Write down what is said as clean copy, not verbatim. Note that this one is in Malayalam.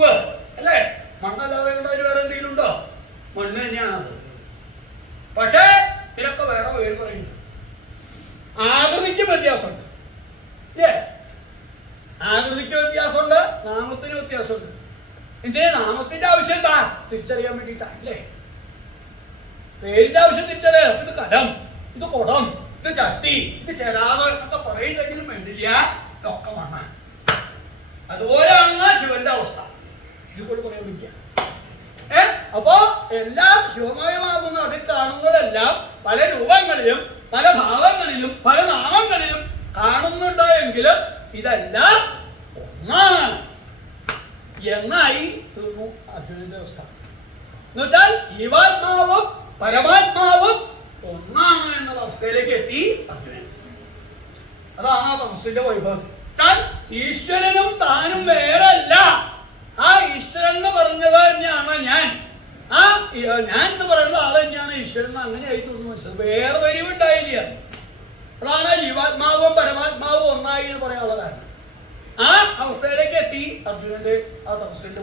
അല്ലേ? മണ്ണല്ലാതെ അതിൽ വേറെ എന്തെങ്കിലും ഉണ്ടോ? മണ്ണ് തന്നെയാണത്. പക്ഷേ ഇതിലൊക്കെ വേറെ പേര് പറയുന്നുണ്ട്. ആകൃതിക്ക് വ്യത്യാസമുണ്ട്. ആകൃതിക്ക് വ്യത്യാസമുണ്ട്, നാമത്തിന് വ്യത്യാസമുണ്ട്. ഇതിന് നാമത്തിന്റെ ആവശ്യം എന്താ? തിരിച്ചറിയാൻ വേണ്ടിയിട്ടാണ് അല്ലേ? പേരിന്റെ ആവശ്യം തിരിച്ചറിയാം. ഇത് കലം, ഇത് കുടം, ഇത് ചട്ടി, ഇത് ചെരാത് എന്നൊക്കെ പറയുന്നെങ്കിലും വേണ്ടില്ല, ഇതൊക്കെ മണ്ണാണ്. അതുപോലെയാണെന്ന് ശിവന്റെ അവസ്ഥ. ഇതുകൊണ്ട് പറയാൻ പറ്റില്ല. അപ്പോ എല്ലാം ശിവമയമാകുന്ന അതിൽ കാണുന്നതെല്ലാം പല രൂപങ്ങളിലും പല ഭാവങ്ങളിലും പല നാമങ്ങളിലും കാണുന്നുണ്ടോ എങ്കിലും ഇതെല്ലാം ഒന്നാണ് എന്നായി തീർന്നു അർജുനന്റെ അവസ്ഥ. എന്നുവെച്ചാൽ ജീവാത്മാവും പരമാത്മാവും ഒന്നാണ് എന്നുള്ള അവസ്ഥയിലേക്ക് എത്തി അർജുനൻ. അതാണ് ആ തമസിന്റെ വൈഭവം. ഈശ്വരനും താനും വേറല്ല. ആ ഈശ്വരൻ എന്ന് പറഞ്ഞത് തന്നെയാണ് ഞാൻ. ആ ഞാൻ എന്ന് പറയുന്നത് ആൾ തന്നെയാണ് ഈശ്വരൻ. അങ്ങനെയായി തോന്നുന്നു. മനസ്സിലായി? വേറെ വരിവുണ്ടായില്ല. അതാണ് ജീവാത്മാവും പരമാത്മാവും ഒന്നായി എന്ന് പറയാനുള്ള കാരണം. ആ അവസ്ഥയിലേക്ക് എത്തി അർജുനന്റെ ആ തപസ്സിന്റെ